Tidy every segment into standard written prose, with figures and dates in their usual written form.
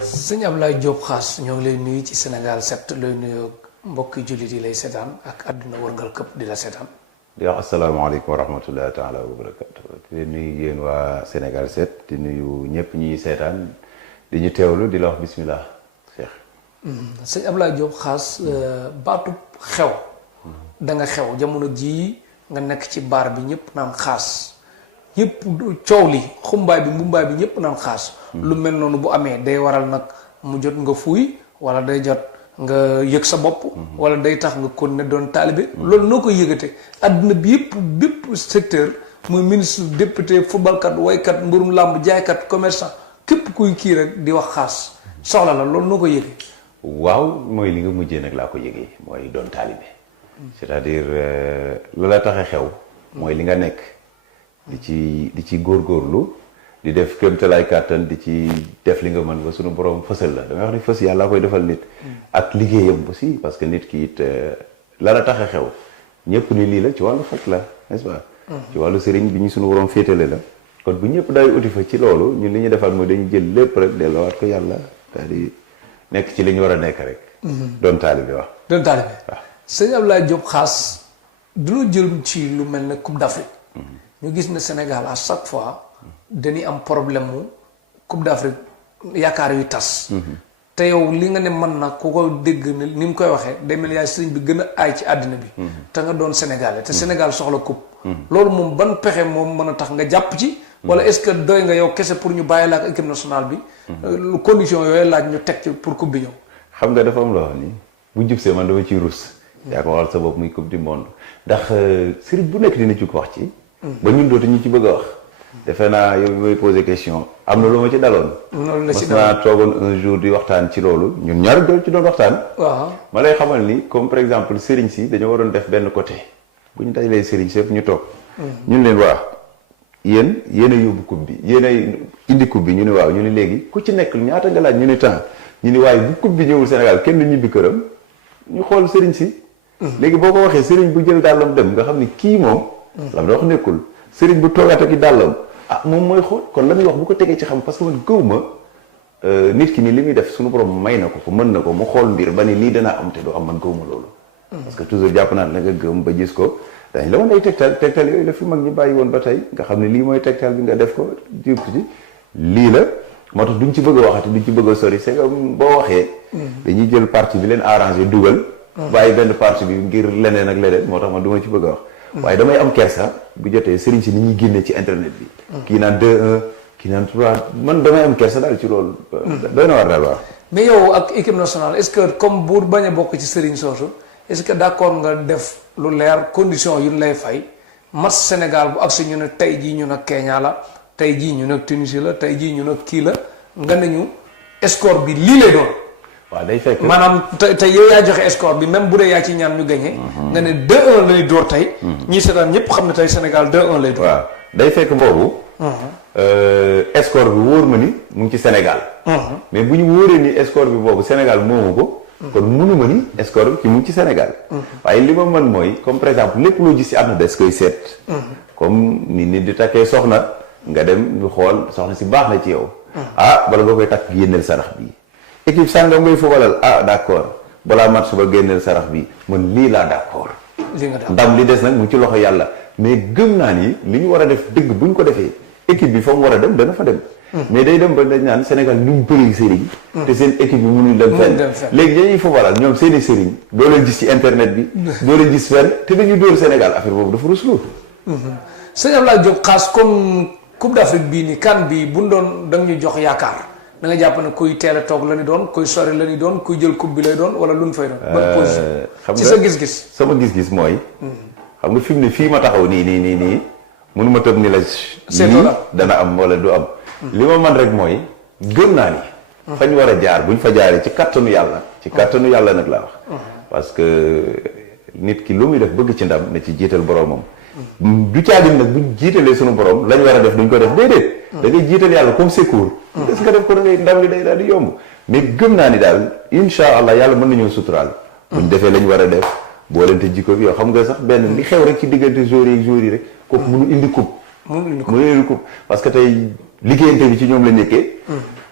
sëñ Ablaye Diop Khass ñoo ngi lay nuyu ci Sénégal 7 lay nuyu mbokki jullit yi lay seetaan ak àdduna wërngal këpp di la seetaan. di wax asalaamaaleykum wa rahmatullahi taala wa barakatu di nuyu yéen waa Sénégal 7 di nuyu ñëpp ñuy seetaan di ñu teewlu di la wax bismillah Cheikh. sëñ Ablaye Diop Khass baatu xew. da nga xew jamono jii nga nekk ci baar bi ñëpp naan xaas. yëpp coow li xumbaay bi mbumbaay bi ñëpp naan xaas. lu mel noonu bu amee day waral nag mu jot nga fuuy wala day jot nga yëg sa bopp. wala day tax nga kon ne doon taalibe. loolu noo koy yëgate àdduna bi yëpp bépp secteur muy ministre député footballkat waykat mburum làmb jaaykat commerçant képp kuy kii rek di wax xaas soxla la loolu noo koy yëgee. waaw mooy li nga mujjee nag laa ko yëgee mooy doon taalibe. c'est-à-dire la la taxe xew. mooy li nga nekk. di ci góorgóorlu di def kéemtalaay kàttan di ci def li nga mën ba suñu borom fësal la damay wax ni fës yàlla koy defal nit. ak liggéeyam aussi parce que nit ki it la taxe xew ñëpp ni lii la ci wàllu faj la n'est-ce pas. ci wàllu sëriñ bi ñu suñu borom féetale la. kon bu ñëpp day uti fa ci loolu ñun li ñu defal mooy dañu jël lépp rek delloowaat ko yàlla daal di nekk ci li ñu war a nekk rek. doon taalibe wax. doon taalibe waaw. sëñ Ablaye Diop Khass du jël ci lu mel ne Coupe d'Afrique. ñu gis ne Sénégal à chaque fois dañuy am problème mu Coupe d'Afrique yaakaar yu tas. te yow li nga ne mën na ku ko dégg ni mu koy waxee day mel yaay sëriñ bi gën a aay ci àddina bi. te nga doon Sénégalais te Sénégal soxla coupe. loolu moom ban pexe moom mën a tax nga jàpp ci. wala est-ce que doy nga yow kese pour ñu bàyyi la ak équipe nationale bi. condition yooyu laaj ñu teg ci pour coupe bi ñëw. xam nga dafa am loo xam ni bu jub see man dama ciy rus. yaa ko waxal sa bopp muy coupe du monde ndax sëriñ bu nekk dina ci ko wax ci. ba ñun dootu ñu ci bëgg a wax. defe naa yow mooy poser question am na lu ma ci daloon. loolu la ci mas naa toogoon un jour di waxtaan ci loolu ñun ñaar doon ci doon waxtaan. waaw ma lay xamal ni comme par exemple sëriñ si dañoo waroon def benn côté bu ñu dajalee sëriñ si yëpp ñu toog. ñun leen waa yéen a yóbbu coupe bi yéen a indi coupe bi ñu ne waaw ñu ne léegi ku ci nekk ñaata nga laaj ñu ne temps ñu ne waaye bu coupe bi ñëwul Sénégal kenn du ñibbi këram ñu xool sëriñ si. léegi boo ko waxee sëriñ bu jël dàllam dem nga xam ni kii moom. la ma wax nekkul sëriñ bu toogaat ak i dàllam moom mooy xool kon la muy wax bu ko tegee ci xam parce que man gëw ma nit ki ni li muy def suñu borom may na ko mën na ko mu xool mbir ba ni lii danaa am te du am man gëw ma loolu. parce que toujours jàpp naa ne nga gëm ba gis ko dañ la woon ay tegtal yooyu la fi mag ñi bàyyi woon ba tey nga xam ne lii mooy tegtal bi nga def ko jub ci lii la moo tax duñ ci bëgg a waxati duñ ci bëgg a sori c'est que boo waxee. dañuy jël partie bi leen arrangé dugal. bàyyi benn partie bi ngir leneen ak leneen moo tax man du ma ci bëgg a wax. waaye damay am kersa bu jotee sëriñ si ni ñuy génne ci internet bi. kii naan 2-1 kii naan 3 man damay am kersa daal ci loolu. doy na war daal waaw. mais yow ak équipe nationale est-ce que comme bu bañ a bokk ci sëriñ soosu est-ce que d'accord nga def lu leer condition yu ñu lay fay match Sénégal bu agsi ñu ne tey jii ñu ne Kenya la tey jii ñu ne Tunisie la tey jii ñu ne kii la nga ne ñu score bi lii lay doon. waaw day fekk maanaam tey yow yaa joxe score bi même bu dee yaa ci ñaan ñu gagné. nga ne 2-1 lay door tey. ñii seetaan ñëpp xam ne tey Sénégal 2-1 lay door. waaw day fekk boobu. score bi wóor ma ni mu ngi ci Sénégal. mais bu ñu wóoree ni score bi boobu Sénégal moomu ko. kon mënu ma ni score bi ki mu ngi ci Sénégal. waaye li ma mën mooy comme par exemple lépp loo gis ci àdduna des koy seet. comme ni nit di takkee soxna nga dem ñu xool soxna si baax na ci yow. bala nga koy takk génneel sarax bi. équipe sàngam ngay footballal d'accord balaa match ba génneel sarax bi man lii laa d'accord. ndam li des nag mu ci loxo yàlla mais gëm naa ni li ñu war a def dëgg bu ñu ko defee équipe bi fa mu war a dem dana fa dem. mais day dem ba dañ naan Sénégal ñu bëri sëriñ. te seen équipe bi mënuñ dem fenn. léegi dañuy footballal ñoom seen i sëriñ doo leen gis ci internet bi. doo leen gis fenn te dañu dóor Sénégal affaire boobu dafa ruslu. sëñ Ablaye Diop Khass comme Coupe d'Afrique bii nii CAN bii bu ñu doon da nga ñu jox yaakaar. da nga jàpp ne kuy teel a toog la ni doon kuy sori la ni doon kuy jël coupe bi lay doon wala lu ñu fay doon. ban position xam nga ci sa gis-gis. sama gis-gis mooy. xam nga fi mu ne fii ma taxaw nii mënuma tëb ni la. lii dana am wala du am. li ma man rek mooy gëm naa ni. fañ war a jaar buñ fa jaaree ci kattanu yàlla. ci kattanu yàlla nag laa wax. parce que nit ki lu muy def bëgg ci ndam na ci jiital boromam. du caagin nag buñ jiitalee sunu borom lañ war a def duñ ko def déedéet. da ngay jiital yàlla comme secours. des nga def ko da ngay ndam li day daal di yomb. mais gëm naa ni daal incha allah yàlla mën nañoo suturaal. buñ defee lañ war a def boolente jikko bi yow xam nga sax benn li xew rek ci diggante joueurs yi rek kooku mënu indi coupe. mënu indi coupe parce que tey liggéeyante bi ci ñoom la nekkee.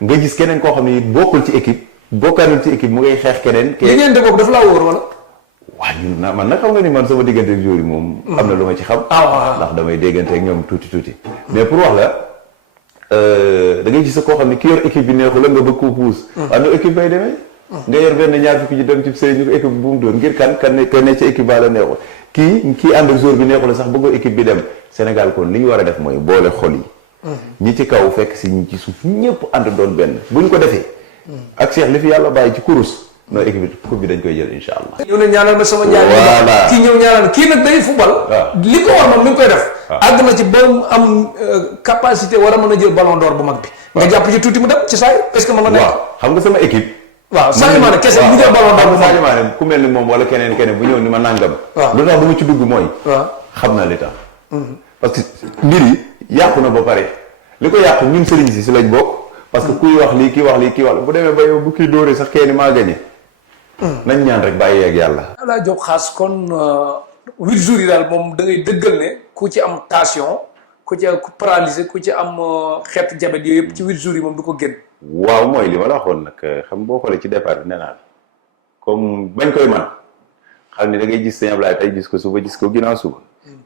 nga gis keneen koo xam ne bokkul ci équipe bokkaanul ci équipe mu ngay xeex keneen. liggéeyante boobu dafa laa wóor wala. waaw ñun man nag xam nga ni man sama diggante ak joueurs yi moom. am na lu ma ci xam. ndax damay déggante ak ñoom tuuti. mais pour wax la da ngay gis koo xam ne ki yor équipe bi neexul la nga bëgg ko puus. waaw no équipe bay demee. nga yor benn ñaar fukki ji dem ci sëriñ ñu ko équipe bu mu doon ngir kan ne ci équipe ba la neexul kii ànd ak joueur bi neexul sax bëggoo équipe bi dem Sénégal kon li ñu war a def mooy boole xol yi. ñi ci kaw fekk si ñi ci suuf ñëpp ànd doon benn buñ ko defee. ak Cheikh li fi yàlla bàyyi ci kurus. non équipe bi coupe bi dañ koy jël incha allah. ñëw ne ñaanal ma sama ñaar voilà kii ñëw ñaanal kii nag day football. li ko war moom mi ngi koy def. àgg na ci ba mu am capacité war a mën a jël ballon d'or bu mag bi. nga jàpp ci tuuti mu dem ci saa yi est-ce que mën na nekk. waaw xam nga sama équipe. waaw Sadio Mané kese bu jël ballon d'or bu mag Sadio Mané ku mel ni moom wala keneen bu ñëw ni ma nangam. lu tax du ma ci dugg mooy. xam naa li tax. parce que mbir yi yàqu na ba pare li ko yàqu ñun sëriñ si lañ bokk. parce que kuy wax lii kii wax lii kii wax bu demee ba yow bu kii dóoree sax kenn maa gagné. nañ ñaan rek bàyyi ak yàlla. laa Diop Khass kon 8 jours yi daal moom da ngay dëggal ne ku ci am tension ku ci paralysé ku ci am xeetu diabète yooyu yëpp ci 8 jours yi moom du ko génn. waaw mooy li ma la waxoon nag xam boo xoolee ci départ bi nee naa comme bañ koy man xam ne da ngay gis sëñ Ablaye tey gis ko suba gis ko ginnaaw suba.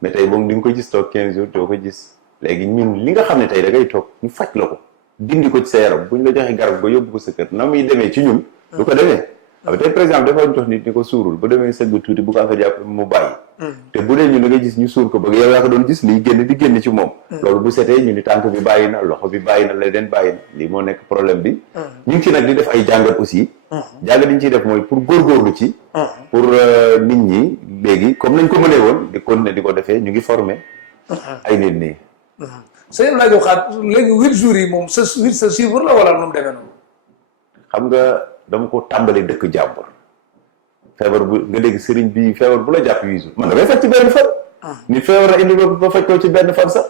mais tey moom di nga ko gis toog 15 jours doo ko gis léegi ñun li nga xam ne tey da ngay toog ñu faj la ko dindi ko ci sa yaram buñ la joxee garab ba yóbbu ko sa kër na muy demee ci ñun. du ko demee. waaw tey par exemple dafa jox nit ni ko suurul ba demee sëgg tuuti bu ko affaire jàpp mu bàyyi. te bu dee ñun da ngay gis ñu suur ko ba yow yaa ko doon gis liy génn di génn ci moom. loolu bu setee ñu ni tànk bi bàyyi na loxo bi bàyyi na leneen bàyyi na lii moo nekk problème bi. ñu ngi ci nag di def ay jàngat aussi. jàngat yi ñu ciy def mooy pour góorgóorlu ci. pour nit ñi léegi comme nañ ko mënee woon di continuer di ko defee ñu ngi formé. ay nit nii. sëñ Abdoulaye Diop Khass léegi 8 jours yi moom sa chiffre la wala nu mu demee noonu. xam nga dama ko tàmbali dëkk jàmbur feebar bu nga dégg sëriñ bi feebar bu la jàpp 8 jours man damay faj ci benn fan. nit feebar a indi ba faj ko ci benn fan sax.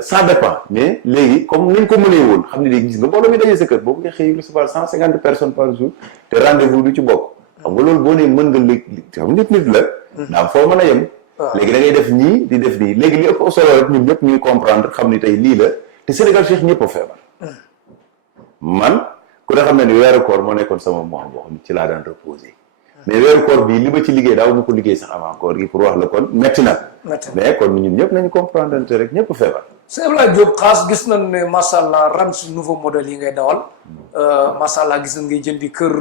ça dépend mais léegi comme nañ ko mënee woon xam ne léegi gis nga mbooloo mi dajee sa kër boobu nga xëy recevoir 150 personnes par jour te rendez-vous du ci bokk. xam nga loolu boo nee mën nga léegi xam nit la. naam foo mën a yem. léegi da ngay def ñii di def nii léegi li ëpp solo rek ñun ñëpp ñuy comprendre xam ni tey lii la te Sénégal Cheikh ñëpp a feebar. man ku ne xam ne ni weeru koor moo nekkoon sama mois boo xam ne ci laa daan reposé. mais weeru koor bii li ma ci liggéey daaw ma ko liggéey sax avant koor gi pour wax la kon metti na. mais kon ñun ñëpp nañu comprendre te rek ñëpp feebar. sëñ Abdoulaye Diop Khass gis nañ ne macha allah ram si nouveau modèle yi ngay dawal. macha allah gis nañ ngay jëndi kër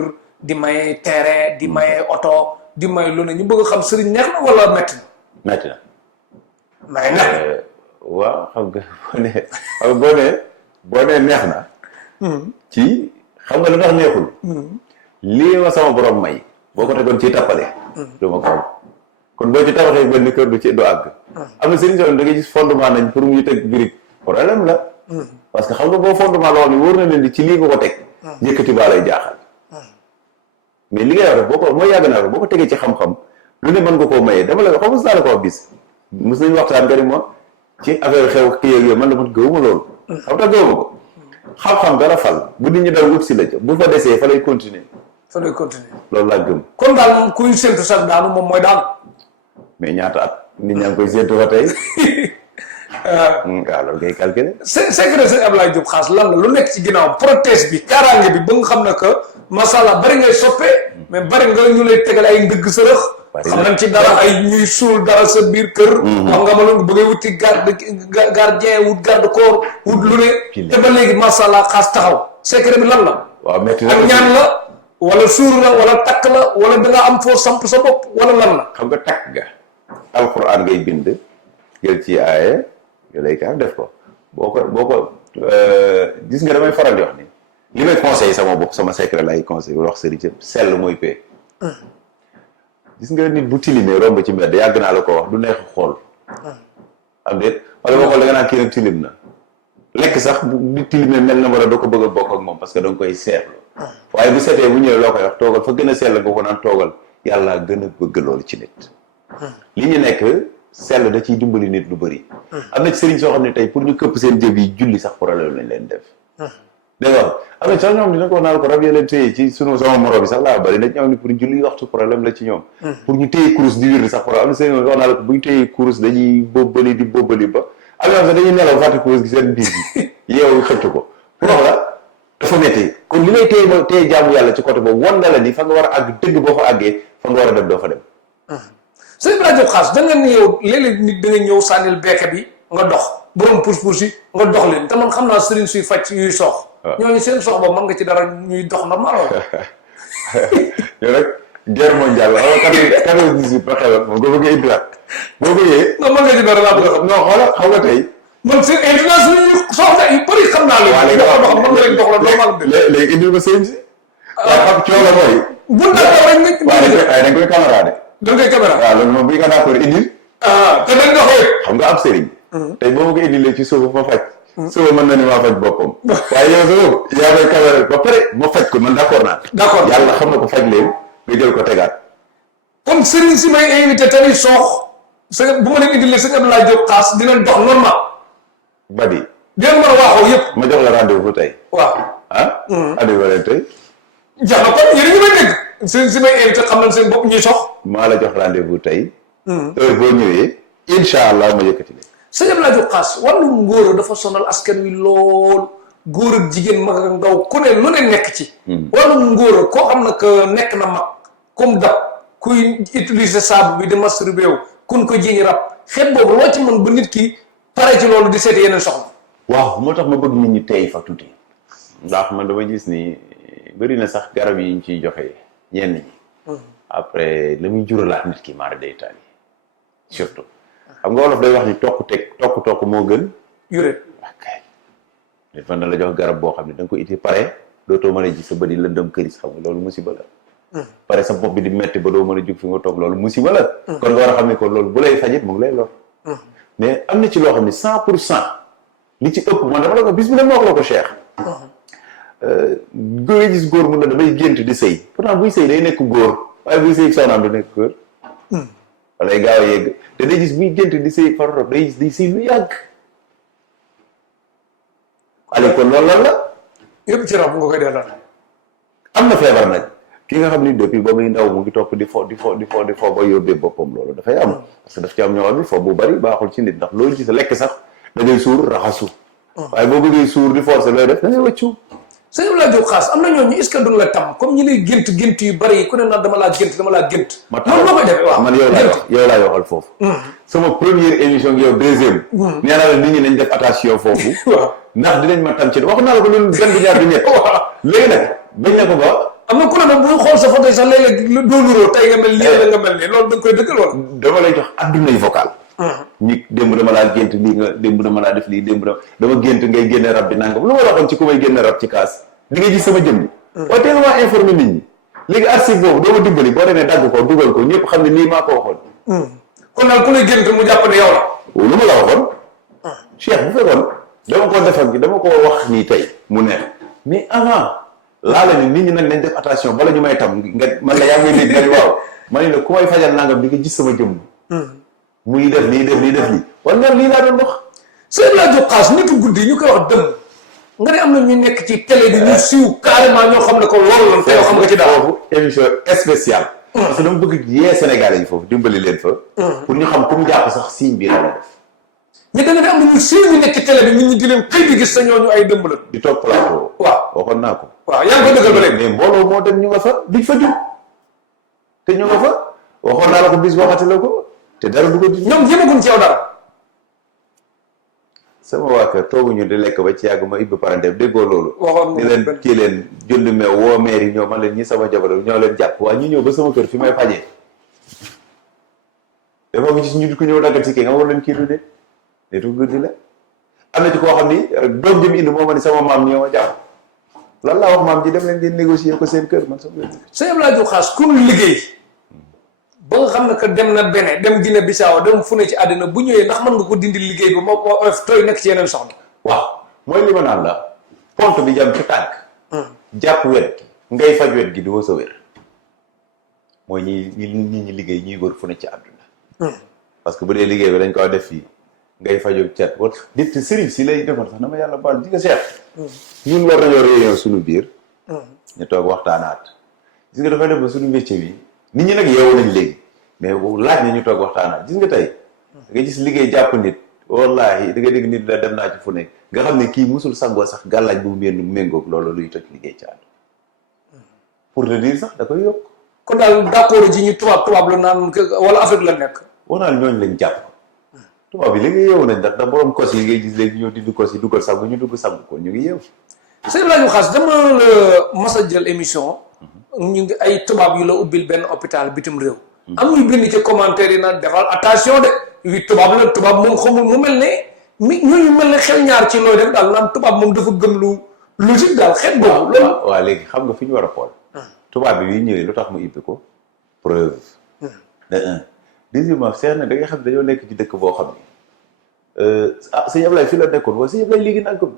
di may terrain di may oto di may lu ne ñu bëgg a xam sëriñ neex na wala metti na. metti na. may neex. waaw xam nga boo nee neex na. ci xam nga lu tax neexul. lii ma sama borom may. boo ko tegoon ci tappale. du ma ko am kon boo ci tabaxee benn kër du ci du àgg. am na sëriñ da ngay gis fondement nañ pour ñu teg brique problème la. parce que xam nga boo fondement loo xam ne wóor na leen di ci lii nga ko teg. yëkkati baa lay jaaxal. mais li ngay wax boo ko mooy yàgg naa ko boo ko tegee ci xam-xam lu ne mën nga koo mayee dama la xam mos naa la ko wax bis. mos nañu waxtaan nga ni ma ci affaire xew kii yeeg yooyu man la man gëwuma loolu. xam nga gëwuma ko. xam-xam dara fal bu nit ñi daw wut si la ca bu fa desee fa lay continuer. loolu laa gëm. kon daal kuy séntu sax daanu moom mooy daanu. mais ñaata at nit ñaa ngi koy séntu fa tey. waaw loolu ngay calculer. secret sëñ Abdoulaye Diop Khass lan la lu nekk ci ginnaaw protège bi kaaraange bi ba nga xam ne que macha allah bari ngay soppee mais bari nga ñu lay tegal ay ndëgg sërëx. xam nañ ci dara ay ñuy suul dara sa biir kër. wax nga ma loolu ba ngay wuti gardien wut garde corps wut lu ne. te ba léegi macha allah Khass taxaw secret bi lan la. waaw métti na ak ñaan la. wala suur la wala takk la wala da nga am foo samp sa bopp wala lan la. xam nga takk ga alxuraan ngay bind jël ci aaye nga lay kaa def ko boo ko gis nga damay faral di wax ni li may conseil sama bopp sama secret lay conseil wax sëriñ ci sell mooy pee. gis nga nit bu tilimee romb ci mbedd yàgg naa la ko wax du neex xool. am déet wala boo xool da nga naan kii nag tilim na lekk sax bu tilimee mel na wala doo ko bëgg a bokk ak moom parce que da nga koy seetlu. waaye bu setee bu ñëwee loo koy wax toogal fa gën a sell nga ko naan toogal yàlla gën a bëgg loolu ci nit. li ñu nekk sell da ciy dimbali nit lu bëri. am na ci sëriñ soo xam ne tey pour ñu këpp seen jëb yi julli sax problème lañ leen def. dégg nga am na sax ñoom dina ko naan ko rab ya leen téye ci sama moroom bi sax laa bari dañ ñëw ni pour julli waxtu problème la ci ñoom pour ñu téye kurus di wir sax problème am na seen wax naa la ko bu ñu téye kurus dañuy bobbali ba am na sax dañuy nelaw fàtte kurus gi seen biir bi yeewu xëcc ko pour wax la dafa metti kon li lay téye jaamu yàlla ci côté boobu wan na la ni fa nga war a àgg dëgg boo fa àggee fa nga war a dem doo fa dem sëñ Ibrahima Diop Khass da nga ni yow léeg-léeg nit da nga ñëw sànnil beeke bi nga dox borom pousse-pousse yi nga dox leen te man xam naa sëriñ suy faj yuy soox ñooñu seen sox ba mën nga ci dara ñuy dox normal wala yow rek guerre mondiale la xam nga 98 ba xewoon moom nga bëggee indiwaat boo bëggee non mën nga ci dara laa bëgg a xam non xoola xam nga tey man seen influence yu soxla yu bëri xam naa leen dox mën nga leen dox la normal léegi indil ma sëriñ si waaw xam coow la mooy bu d'accord rek nit waaye dañ koy caméra de da ngay caméra waaw loolu moom bu ñu ko d'accord indil te dañ nga xool xam nga ab sëriñ tey boo ma ko indilee ci suuf ma faj suba mën na ni maa faj boppam waaye yow sa yaa koy caméra ba pare ma faj ko man d'accord naa d'accord yàlla xam na ko faj leen nga jël ko tegaat kon sëriñ si may invité tamit soox bu ma leen indilee sëñ Abdoulaye Diop Khass dinañ dox normal badi dinañ mën a waaxoo yëpp ma jox la rendez-vous tey waaw andi ma leen tey jax na kon yéen a ngi may dégg sëriñ si may invité xam nañ seen bopp ñuy sox maa la jox rendez-vous tey heure boo ñëwee incha allah ma yëkkati leen sëñ Abdoulaye Diop Khass wàllu ngóor dafa sonal askan wi lool góor ak jigéen mag ak ndaw ku ne lu ne nekk ci wàllu ngóor koo xam ne que nekk na mag comme dab kuy utiliser saabu bi di masturbé wu kun ko jiñ rab xeet boobu loo ci mën ba nit ki pare ci loolu di seeti yeneen soxna waaw moo tax ma bëgg nit ñi tey fa tuuti ndax man dama gis ni bëri na sax garab yi ñu ciy joxe ñenn ñi après la muy juralaat nit ki maara day taal yi surtout xam nga wolof day wax ni tokk moo gën yuré ok nit fan na la jox garab boo xam ne da nga ko iti pare dootoo mën a ji sa bët yi lëndëm këris xam nga loolu musiba la pare sa bopp bi di metti ba doo mën a jug fi nga toog loolu musiba la kon nga war a xam ne ko loolu bu lay fajit mu ngi lay lor mais am na ci loo xam ne 100% li ci ëpp man dama la ko bis bi la ma wax la ko Cheikh góor gis góor mun na damay gént di sëy pourtant buy sëy day nekk góor waaye buy sëy soxnaam du nekk góor wala gaaw a yegg te day gis buy gént di sëy farorop day gis day sëy lu yàgg ale kon loolu lan la yëpp ci rab nga koy delloo am na feebar nag ki nga xam ni depuis ba muy ndaw mu ngi topp di fo ba yóbbee boppam loolu dafay am parce que daf ci am ñoo xam ni fo bu bari baaxul ci nit ndax loolu gis lekk sax da ngay suur raxasu waaye boo bëggee suur di forcer looy def da ngay wëccu sëñ Abdoulaye Diop Khass am na ñooñu est-ce que duñ la tam comme ñi lay gént yu bari yi ku ne naan dama laa gént man loo koy def waaw man yow laa waxal foofu sama première émission yow deuxième nee naa la nit ñi nañ def attention foofu waaw ndax dinañ ma tam ci wax naa la ko loolu benn bi ñaar bi ñett léegi nag bañ na ko ba am na ku ne nag buy xool sa photo sax léeg-léeg doo nuroo tey nga mel nii la nga mel nii loolu da nga koy dëggal wala dama lay jox addunay vocal ñi démb dama laa gént lii nga démb dama laa def lii démb dama gént ngay génne rab bi nangam lu ma waxoon ci ku may génne rab ci kaas di nga gis sama jëm bi waaye tey nga maa informé nit ñi léegi archive boobu doo ma dimbali boo demee dagg ko dugal ko ñëpp xam ne lii maa ko waxoon kon nag ku lay gént mu jàpp ne yow la lu ma la waxoon Cheikh bu fekkoon dama ko defal gi dama ko wax nii tey mu neex mais avant laa la ni nit ñi nag nañ def attention bala ñu may tam nga man la yaa ngi dégg nga ni waaw ma ne la ku may fajal nangam di nga gis sama jëmm muy def lii def lii wala nga lii laa doon wax sëñ Abdoulaye Diop Khass nitu guddi ñu koy wax dëmm nga ne am na ñu nekk ci télé bi ñu siiw carrément ñoo xam ne ko loolu la te yoo xam nga ci daal foofu émission spéciale parce que dama bëgg yee Sénégalais yi foofu dimbali leen fa pour ñu xam ku mu jàpp sax signe bi la def ñu da nga ne am na ñu siiw ñu nekk ci télé bi nit ñi di leen xëy di gis sa ñooñu ay dëmb la di toog plateau waaw waxoon naa ko waaw yaa ngi koy dëggal ba léegi mais mbooloo moo dem ñu nga fa duñ fa jug te ñu nga fa waxoon naa la ko bis waxati la ko te dara du ko di ñoom jéemaguñ ci yow dara sama waa kër tooguñu di lekk ba ci yàgg ma ibbi parenté déggoo loolu waxoon ni leen kii leen jënd meew woo maire yi ñoo man leen ñi sama jabar ñoo leen jàpp waa ñu ñëw ba sama kër fi may fajee dafa ko ci ñu ko ñëw daggat si kii nga war leen kii du de netu guddi la am na ci koo xam ni doom jëm indi moo ma ni sama maam ñoo ma jàpp lan laa wax maam ji dem leen ngeen négocier ko seen kër man sama sëñ Abdoulaye Diop Khass ku liggéey ba nga xam ne que dem na Bénin dem Guinée Bissau dem fu ne ci àddina bu ñëwee ndax mën nga ko dindi liggéey ba moo oyof tooy nekk ci yeneen soxna waaw mooy li ma naan la pont bi jam ci tànk jàpp wet gi ngay faj wet gi di wasa wér mooy ñi liggéey ñuy wër fu ne ci àdduna parce que bu dee liggéey bi dañ ko def fii ngay fajoo cat wala nit sëriñ si lay defar sax na ma yàlla baal di nga seet ñun war nañoo réunion suñu biir ñu toog waxtaanaat gis nga dafay def ba suñu métier bi nit ñi nag yeewu nañ léegi mais laaj na ñu toog waxtaanaat gis nga tey nga gis liggéey jàpp nit wallahi da nga dégg nit la dem naa ci fu nekk nga xam ne kii musul sangoo sax gàllaaj bu méngoog loolu luy toj liggéey ci ànd pour te dire sax da koy yokk kon daal d'accord ji ñu tubaab la naan wala Afrique la nekk wanaal ñooñu lañ jàpp tubaab bi léegi yeewu nañ ndax borom kos yi ngay gis léegi ñoo dindi kos yi dugal sangu ñu dugg sangu ko ñu ngi yeewu sëñ Abdoulaye Diop Khass dama la mas a jël émission ñu ngi ay tubaab yu la ubbil benn hôpital bitim réew am ñuy bind ci commentaire yi naan defal attention de yu tubaab moom xamul mu mel ne ñooñu mel ne xel ñaar ci looy def daal naan tubaab moom dafa gëm lu logique daal xeet boobu loolu waaw léegi xam nga fi ñu war a xool tubaab bi bi ñëwee lu tax mu ibbi ko preuve de un deuxièmement seet na da nga xam ne dañoo nekk ci dëkk boo xam ne sëñ Ablaye fi la nekkoon waaye sëñ Ablaye léegi nag ko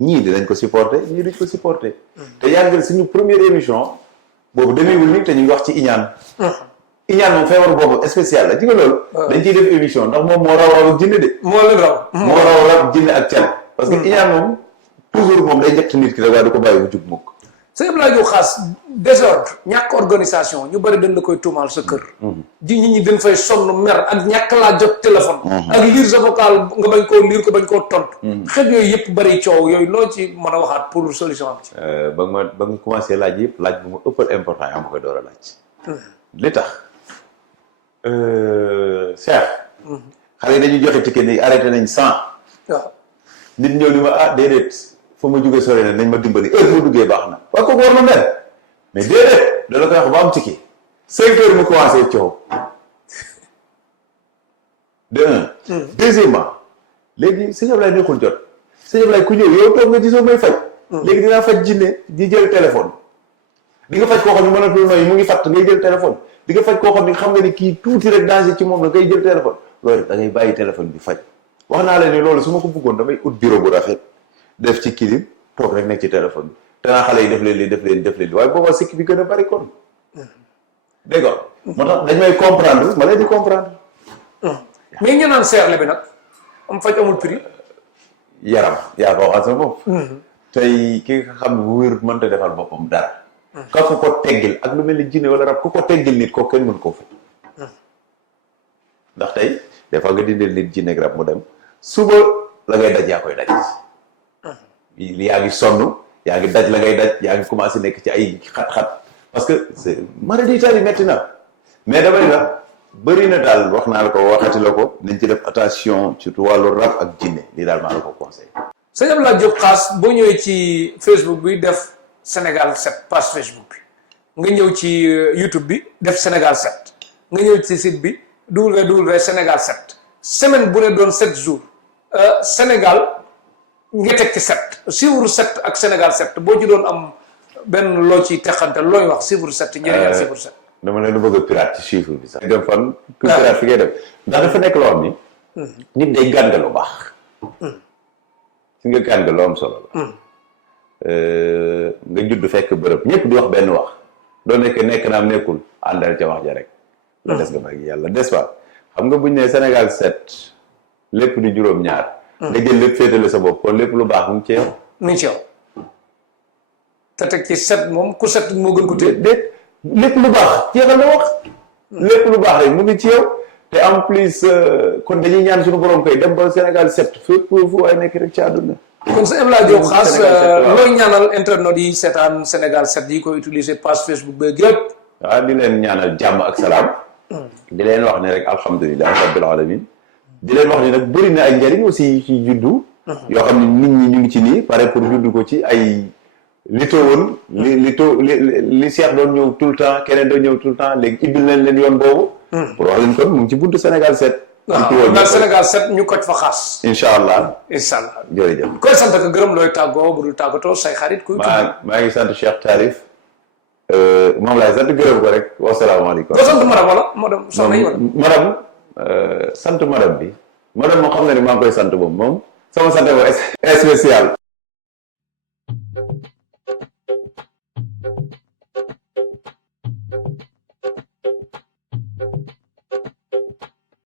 ñii dinañ ko supporter ñii duñ ko supporter te yàggal suñu première émission boobu demeewul ni te ñu ngi wax ci iñaan iñaan moom feebar boobu spécial la ci nga loolu dañ ciy def émission ndax moom moo raw ak jinne de moo leen raw moo raw jinne ak cal parce que iñaan moom toujours moom day njëkk nit ki rek waaye du ko bàyyi mu jug mukk sëñ Abdoulaye Diop Khass désordre ñàkk organisation ñu bëri dañ la koy tuumaal sa kër ji nit ñi dañ fay sonn mer ak ñàkk laa jot téléphone ak lire sa vocal nga bañ koo lire ko bañ koo tontu xeet yooyu yëpp bëri coow yooyu loo ci mën a waxaat pour solution am ci ba nga commencé laaj yëpp laaj bu ma ëppal important yaa ma koy door a laaj li tax Cheikh xale yi dañuy joxe ticket ni arrêté nañ 100 waaw nit ñëw ni ma déedéet fa ma jógee sore na nañ ma dimbali heure moo duggee baax na waaye kooku war na mel mais déedéet da la koy wax ba am ticket 5 heures mu commencé coow de un deuxièmement léegi sëñ Ablaye neexul jot sëñ Ablaye ku ñëw yow toog nga gisoo may faj léegi dinaa faj jinne di jël téléphone di nga faj koo xam ne mënatul noyyi mu ngi fatt ngay jël téléphone di nga faj koo xam ne xam nga ni kii tuuti rek danger ci moom la ngay jël téléphone loolu da ngay bàyyi téléphone bi faj wax naa la ni loolu su ma ko bëggoon damay ut bureau bu rafet def ci kilim toog rek nekk ci téléphone bi te naa xale yi def leen li waaye boobaa sikki bi gën a bari kon dégg nga moo tax dañ may comprendre ma leen di comprendre mais ñu naan seerle bi nag am faj amul prix yaram yaa ko waxal sa bopp tey ki nga xam ne bu wérut mënta defal boppam dara ka ko teggil ak lu mel ni jinne wala rab ku ko teggil nit ko kenn mën koo faj ndax tey des fois nga dindeel nit jinne ak rab mu dem suba la ngay daj yaa koy daj yaa ngi sonn yaa ngi daj la ngay daj yaa ngi commencé nekk ci ay xat-xat parce que c'est maladie yi metti na mais damay la bëri na daal wax naa la ko waxati la ko nañ ci def attention surtout wàllu rab ak jinne lii daal maa la ko conseil sëñ Abdoulaye Diop Khass boo ñëwee ci Facebook bi def Sénégal 7 page Facebook bi nga ñëw ci YouTube bi def Sénégal 7 nga ñëw ci site bi www Sénégal 7 semaine bu ne doon 7 jours Sénégal nga teg ci 7 chiffre 7 ak Sénégal 7 boo ci doon am benn loo ciy texante looy wax chiffre 7 njëriñal chiffre 7. dama leen bëgg a pirate ci chiffre bi sax. dem fan ku pirate fi ngay def ndax dafa nekk loo xam ni. nit day gànga lu baax. si nga gànga lu am solo la. nga judd fekk bërëb ñëpp di wax benn wax doo nekk naam nekkul àndal ca wax ja rek. la des nga mag yàlla des fois xam nga buñ ne Sénégal 7 lépp di juróom-ñaar. nga jël lépp féetale sa bopp kon lépp lu baax mu ngi ci yow. mu ngi ci yow te teg ci 7 moom ku 7 moo gën ko téye. déet lépp lu baax jeexal la wax. lépp lu baax rek mu ngi ci yow. te en plus kon dañuy ñaan suñu borom koy dem ba Sénégal 7 fépp fu waay nekk rek ci àdduna. kon sëñ Abdoulaye Diop Khass looy ñaanal internautes yi seetaan Sénégal 7 yi koy utiliser page Facebook beeg yëpp. waaw di leen ñaanal jàmm ak salaam. di leen wax ne rek alhamdulilah rabbil alamin di leen wax ni nag bëri na ay njëriñ aussi ci juddu. yoo xam ne nit ñi ñu ngi ci nii pare pour juddu ko ci ay li toowoon. li Cheikh doon ñëw tout le temps keneen doon ñëw tout le temps léegi ibbil nañ leen yoon boobu. pour wax leen kon mu ngi ci buntu Sénégal 7. waaw daal Sénégal 7 ñu ko fa Khass. incha allah. incha allah jërëjëf. koy sant ak gërëm looy tàggoo bu dul tàggatoo say xarit. kuy maa ngi sant Cheikh Tarif. moom laay sant gërëm ko rek wasalaamaaleykum. doo sant madame wala madame soxna yi wala. madame sant madame bi madame moom xam nga ni maa ngi koy sant moom sama sant ko spécial.